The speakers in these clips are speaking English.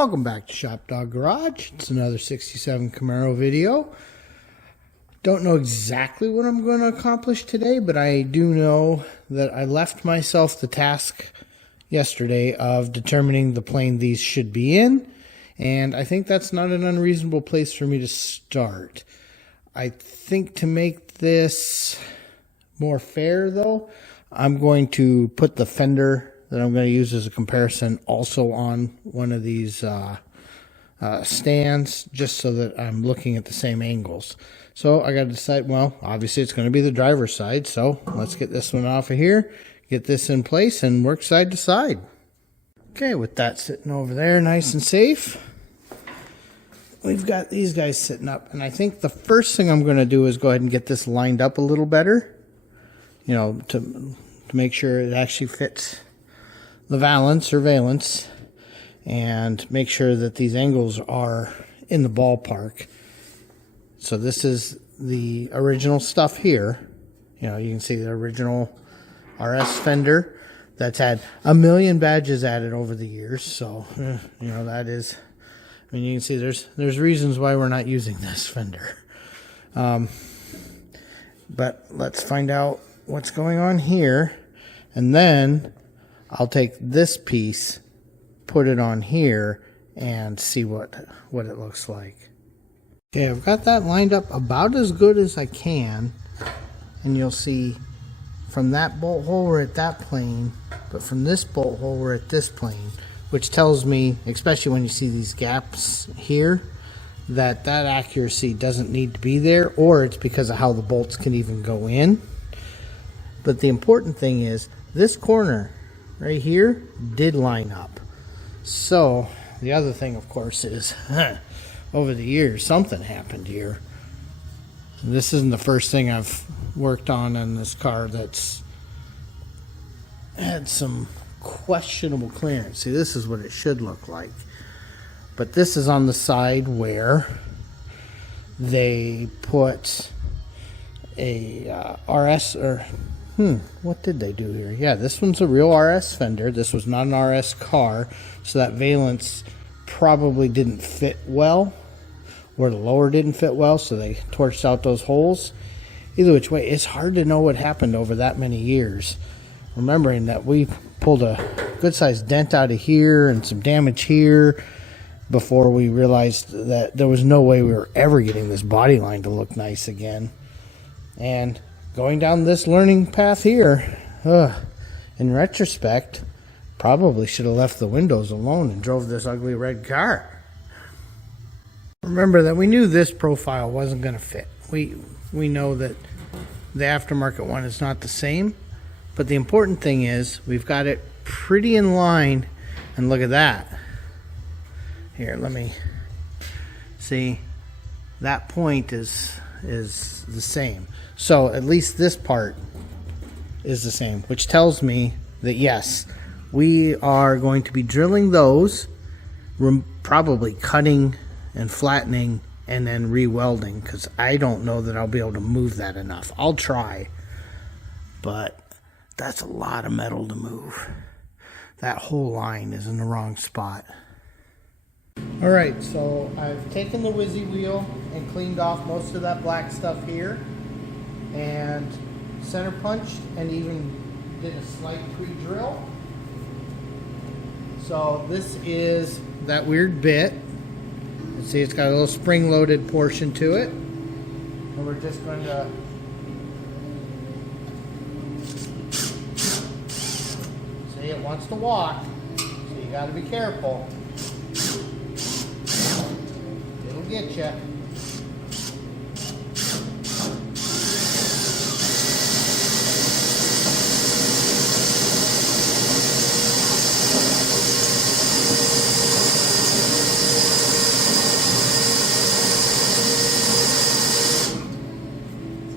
Welcome back to ShopDog-Garage. It's another 67 Camaro video. Don't know exactly what I'm going to accomplish today, but I do know that I left myself the task yesterday of determining the plane these should be in, and I think that's not an unreasonable place for me to start. I think to make this more fair, though, I'm going to put the fender that I'm going to use as a comparison also on one of these stands, just so that I'm looking at the same angles. So I got to decide, well, obviously it's going to be the driver's side, so let's get this one off of here, get this in place, and work side to side. Okay, with that sitting over there nice and safe, we've got these guys sitting up, and I think the first thing I'm going to do is go ahead and get this lined up a little better, you know, to make sure it actually fits the valance or valance, and make sure that these angles are in the ballpark. So this is the original stuff here. You know, you can see the original RS fender that's had a million badges added over the years. So, you know, that is, I mean, you can see there's reasons why we're not using this fender. But let's find out what's going on here, and then I'll take this piece, put it on here, and see what it looks like. Okay, I've got that lined up about as good as I can, and you'll see from that bolt hole we're at that plane, but from this bolt hole we're at this plane, which tells me, especially when you see these gaps here, that accuracy doesn't need to be there, or it's because of how the bolts can even go in. But the important thing is this corner right here did line up. So the other thing, of course, is over the years something happened here. This isn't the first thing I've worked on in this car that's had some questionable clearance. See, this is what it should look like, but this is on the side where they put a RS, or what did they do here? Yeah, this one's a real RS fender. This was not an RS car, so that valance probably didn't fit well, or the lower didn't fit well, so they torched out those holes. Either which way, it's hard to know what happened over that many years. Remembering that we pulled a good-sized dent out of here and some damage here before we realized that there was no way we were ever getting this body line to look nice again. And going down this learning path here, in retrospect, probably should have left the windows alone and drove this ugly red car. Remember that we knew this profile wasn't going to fit. We know that the aftermarket one is not the same, but the important thing is we've got it pretty in line, and look at that. Here, let me see. That point is the same. So at least this part is the same, which tells me that yes, we are going to be drilling those, probably cutting and flattening and then re-welding, because I don't know that I'll be able to move that enough. I'll try, but that's a lot of metal to move. That whole line is in the wrong spot. Alright, so I've taken the Whizzy wheel and cleaned off most of that black stuff here, and center punched and even did a slight pre-drill. So this is that weird bit. You see, it's got a little spring-loaded portion to it, and we're just going to see, it wants to walk, so you got to be careful. It'll get you.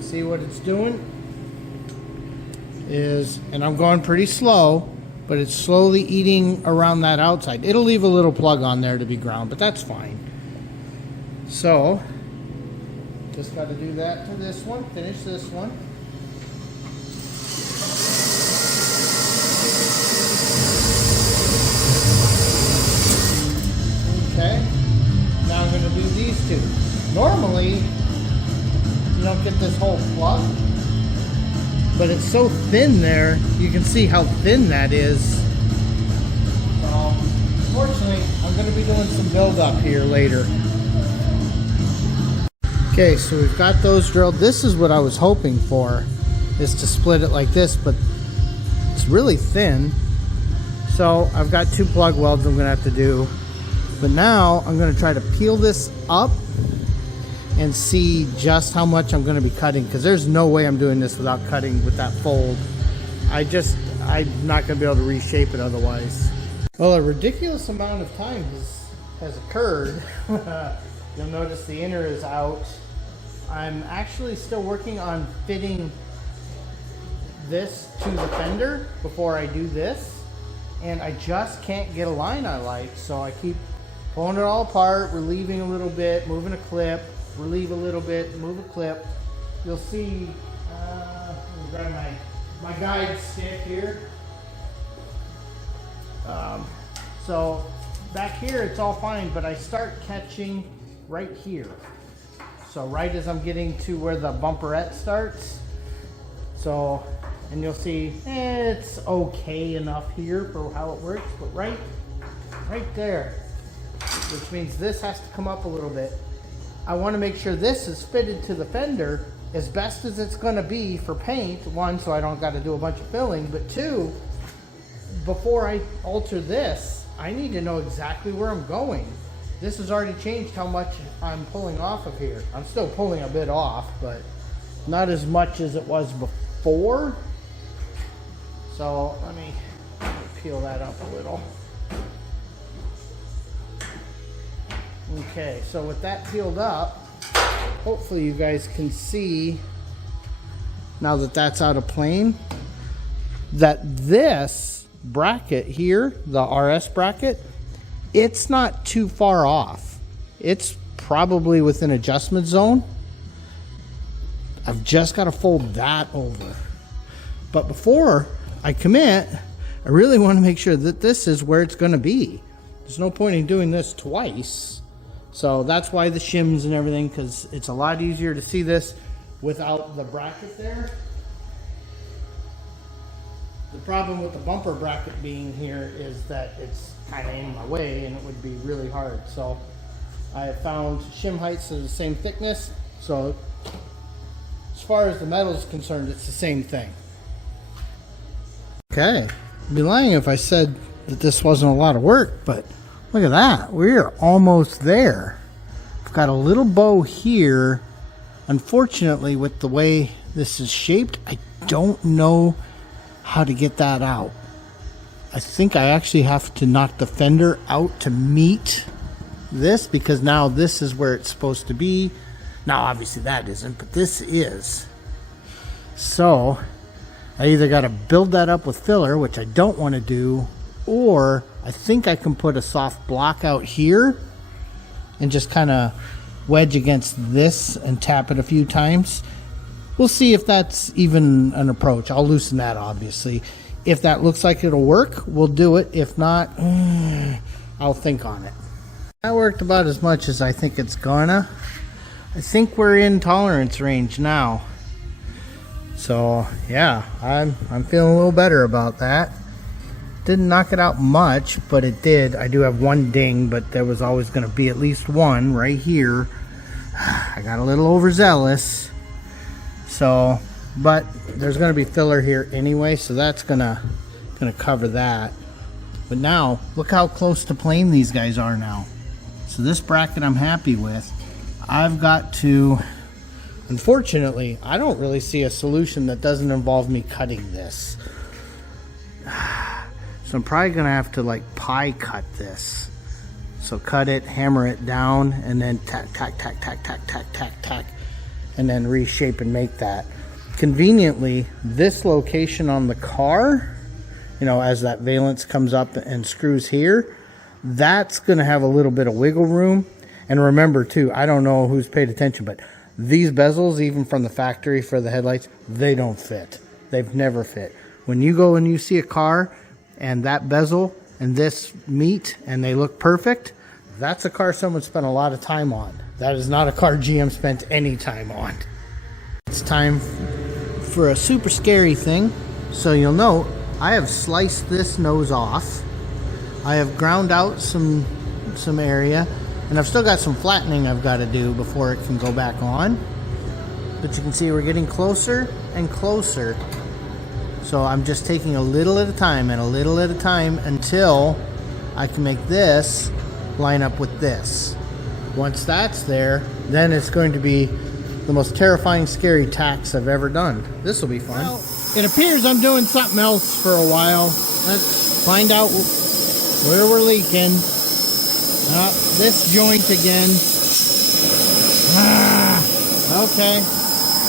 See what it's doing is, and I'm going pretty slow, but it's slowly eating around that outside. It'll leave a little plug on there to be ground, but that's fine. So just got to do that to this one, finish this one. do these two. Normally, you don't get this whole plug, but it's so thin there, you can see how thin that is. So, unfortunately, I'm going to be doing some build-up here later. Okay, so we've got those drilled. This is what I was hoping for, is to split it like this, but it's really thin. So I've got 2 plug welds I'm going to have to do. But now I'm going to try to peel this up and see just how much I'm going to be cutting, because there's no way I'm doing this without cutting with that fold. I'm not going to be able to reshape it otherwise. Well, a ridiculous amount of time has occurred. You'll notice the inner is out. I'm actually still working on fitting this to the fender before I do this, and I just can't get a line I like, so I keep pulling it all apart, relieving a little bit, moving a clip, relieve a little bit, move a clip. You'll see, let me grab my guide stick here. So back here it's all fine, but I start catching right here. So right as I'm getting to where the bumperette starts. So, and you'll see it's okay enough here for how it works, but right there, which means this has to come up a little bit. I want to make sure this is fitted to the fender as best as it's going to be for paint. 1, so I don't got to do a bunch of filling, but 2, before I alter this, I need to know exactly where I'm going. This has already changed how much I'm pulling off of here. I'm still pulling a bit off, but not as much as it was before. So let me peel that up a little. Okay, so with that peeled up, hopefully you guys can see, now that that's out of plane, that this bracket here, the RS bracket, it's not too far off. It's probably within adjustment zone. I've just got to fold that over. But before I commit, I really want to make sure that this is where it's going to be. There's no point in doing this twice. So that's why the shims and everything, because it's a lot easier to see this without the bracket there. The problem with the bumper bracket being here is that it's kind of in my way and it would be really hard. So I found shim heights are the same thickness. So as far as the metal is concerned, it's the same thing. Okay, I'd be lying if I said that this wasn't a lot of work, but look at that. We're almost there. I've got a little bow here. Unfortunately, with the way this is shaped, I don't know how to get that out. I think I actually have to knock the fender out to meet this, because now this is where it's supposed to be. Now obviously that isn't, but this is. So I either got to build that up with filler, which I don't want to do, or I think I can put a soft block out here and just kind of wedge against this and tap it a few times. We'll see if that's even an approach. I'll loosen that, obviously. If that looks like it'll work, we'll do it. If not, I'll think on it. That worked about as much as I think it's gonna. I think we're in tolerance range now. So yeah, I'm feeling a little better about that. Didn't knock it out much, but it did. I do have one ding, but there was always going to be at least one right here. I got a little overzealous. So, but there's going to be filler here anyway, so that's gonna cover that. But now, look how close to plane these guys are now. So this bracket I'm happy with. I've got to, unfortunately, I don't really see a solution that doesn't involve me cutting this. So I'm probably going to have to like pie cut this. So cut it, hammer it down, and then tack, tack, tack, tack, tack, tack, tack, tack, and then reshape and make that. Conveniently, this location on the car, you know, as that valance comes up and screws here, that's going to have a little bit of wiggle room. And remember too, I don't know who's paid attention, but these bezels, even from the factory for the headlights, they don't fit. They've never fit. When you go and you see a car and that bezel and this meet and they look perfect, That's a car someone spent a lot of time on. That is not a car GM spent any time on. It's time for a super scary thing. So you'll note I have sliced this nose off. I have ground out some area, and I've still got some flattening I've got to do before it can go back on. But you can see we're getting closer and closer. So I'm just taking a little at a time and a little at a time until I can make this line up with this. Once that's there, then it's going to be the most terrifying, scary tax I've ever done. This will be fun. Well, it appears I'm doing something else for a while. Let's find out where we're leaking. This joint again. Okay.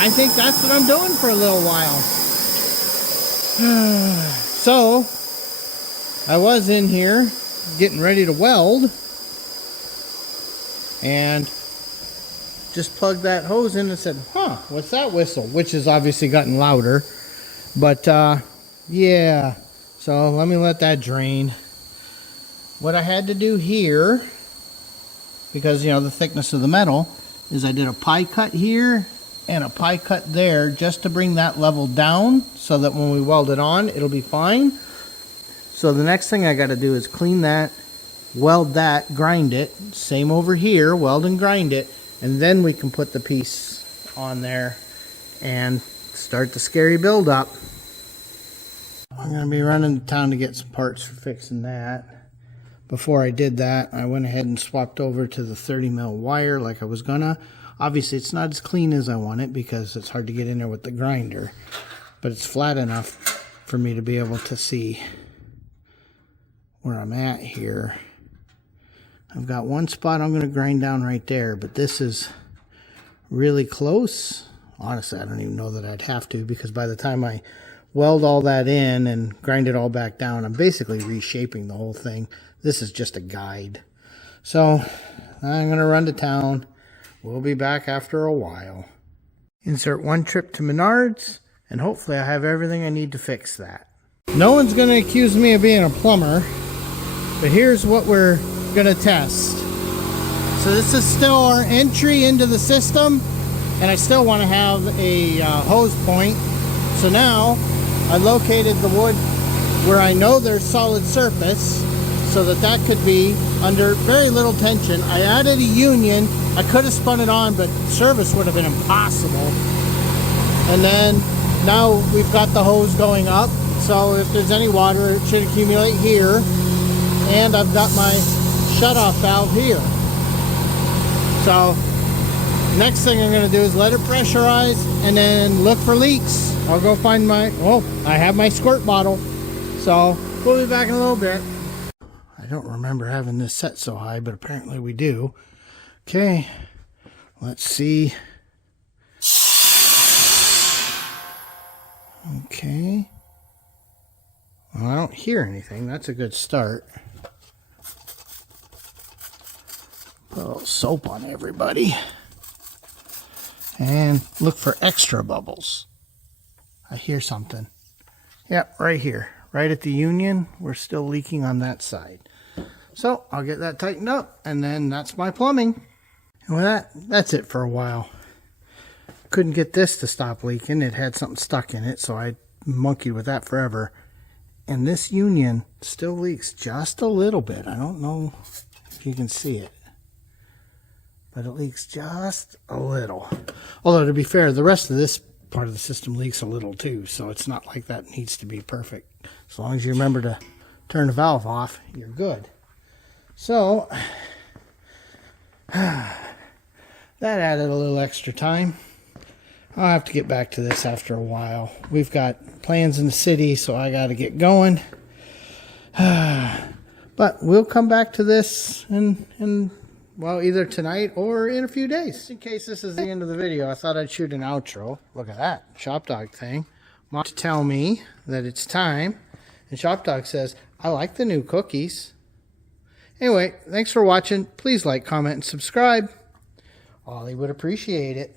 I think that's what I'm doing for a little while. So, I was in here getting ready to weld and just plugged that hose in and said, huh, what's that whistle? Which has obviously gotten louder. But, yeah. So, let me let that drain. What I had to do here, because, you know, the thickness of the metal, is I did a pie cut here and a pie cut there just to bring that level down so that when we weld it on, it'll be fine. So the next thing I got to do is clean that, weld that, grind it. Same over here, weld and grind it. And then we can put the piece on there and start the scary build up. I'm going to be running to town to get some parts for fixing that. Before I did that, I went ahead and swapped over to the 30 mil wire like I was gonna. Obviously, it's not as clean as I want it because it's hard to get in there with the grinder. But it's flat enough for me to be able to see where I'm at here. I've got one spot I'm going to grind down right there, but this is really close. Honestly, I don't even know that I'd have to, because by the time I weld all that in and grind it all back down, I'm basically reshaping the whole thing. This is just a guide. So I'm going to run to town. We'll be back after a while. Insert one trip to Menards, and hopefully I have everything I need to fix that. No one's going to accuse me of being a plumber, but here's what we're going to test. So this is still our entry into the system, and I still want to have a hose point. So now I located the wood where I know there's solid surface, so that could be under very little tension. I added a union. I could have spun it on, but service would have been impossible. And then now we've got the hose going up, so if there's any water, it should accumulate here. And I've got my shutoff valve here. So next thing I'm going to do is let it pressurize and then look for leaks. I'll go find my, I have my squirt bottle. So we'll be back in a little bit. I don't remember having this set so high, but apparently we do. Okay, let's see. Okay. Well, I don't hear anything. That's a good start. Put a little soap on everybody. And look for extra bubbles. I hear something. Yep, right here. Right at the union. We're still leaking on that side. So I'll get that tightened up, and then that's my plumbing. And with that's it for a while. Couldn't get this to stop leaking. It had something stuck in it, so I monkeyed with that forever. And this union still leaks just a little bit. I don't know if you can see it, but it leaks just a little. Although, to be fair, the rest of this part of the system leaks a little too, so it's not like that needs to be perfect. As long as you remember to turn the valve off, you're good. So that added a little extra time. I'll have to get back to this after a while. We've got plans in the city, so I got to get going. But we'll come back to this in well, either tonight or in a few days. Just in case this is the end of the video, I thought I'd shoot an outro. Look at that ShopDog thing. Want to tell me that it's time. And ShopDog says, I like the new cookies. Anyway, thanks for watching. Please like, comment, and subscribe. Ollie would appreciate it.